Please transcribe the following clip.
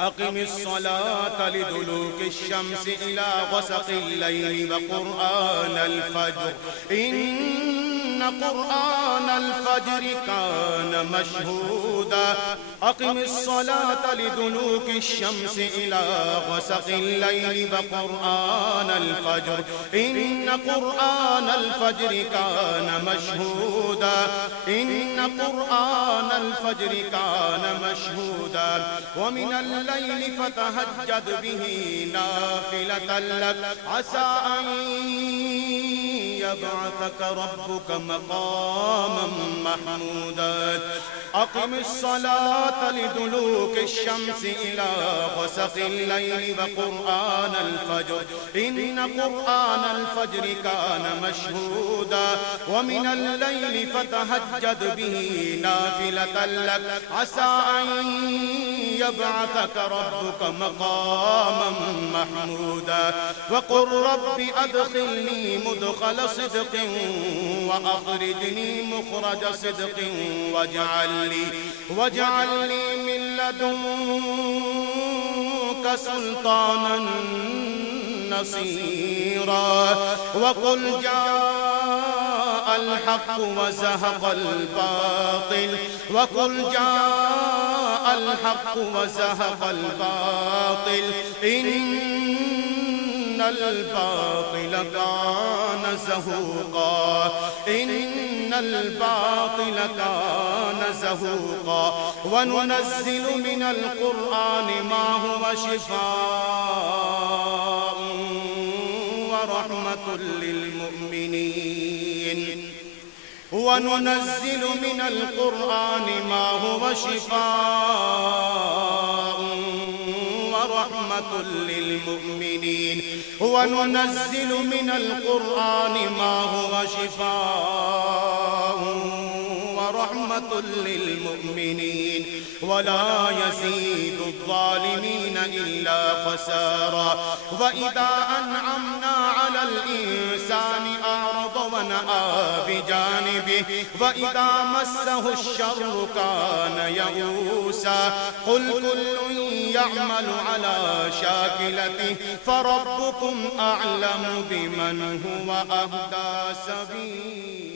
أقم الصلاة لدلوك الشمس إلى غسق الليل وقرآن الفجر إن قرآن الفجر كان مشهودا أقم الصلاة لدلوك الشمس إلى غسق الليل وقرآن الفجر إن قرآن الفجر كان مشهودا إن قرآن الفجر كان مشهودا ومن الليل فتهجد به نافلة لك عسى أن يبعثك ربك مقاما محمودا أقم الصلاة لدلوك الشمس إلى غسق الليل وقرآن الفجر إن قرآن الفجر كان مشهودا ومن الليل فتهجد به نافلة لك عسى أن يبعثك ربك مقاما محمودا وقل رب أدخلني مدخل صدق وأخرجني مخرج صدق واجعل لي من لدنك سلطانا نصيرا وقل جاء الحق وزهق الباطل وقل جاء الحق وزهق الباطل إن الباطل كان زهوقا إن الباطل كان زهوقا وننزل من القرآن ما هو شفاء ورحمة للمؤمنين وننزل من القرآن ما هو شفاء ورحمة للمؤمنين وننزل من القرآن ما هو شفاء ورحمة للمؤمنين ولا يزيد الظالمين إلا خسارا وإذا أنعمنا على الإنسان أعرض ونأى بجانبه وإذا مسه الشر كان يئوسا قل كل يعمل على شاكلته فربكم أعلم بمن هو أهدى سبيلا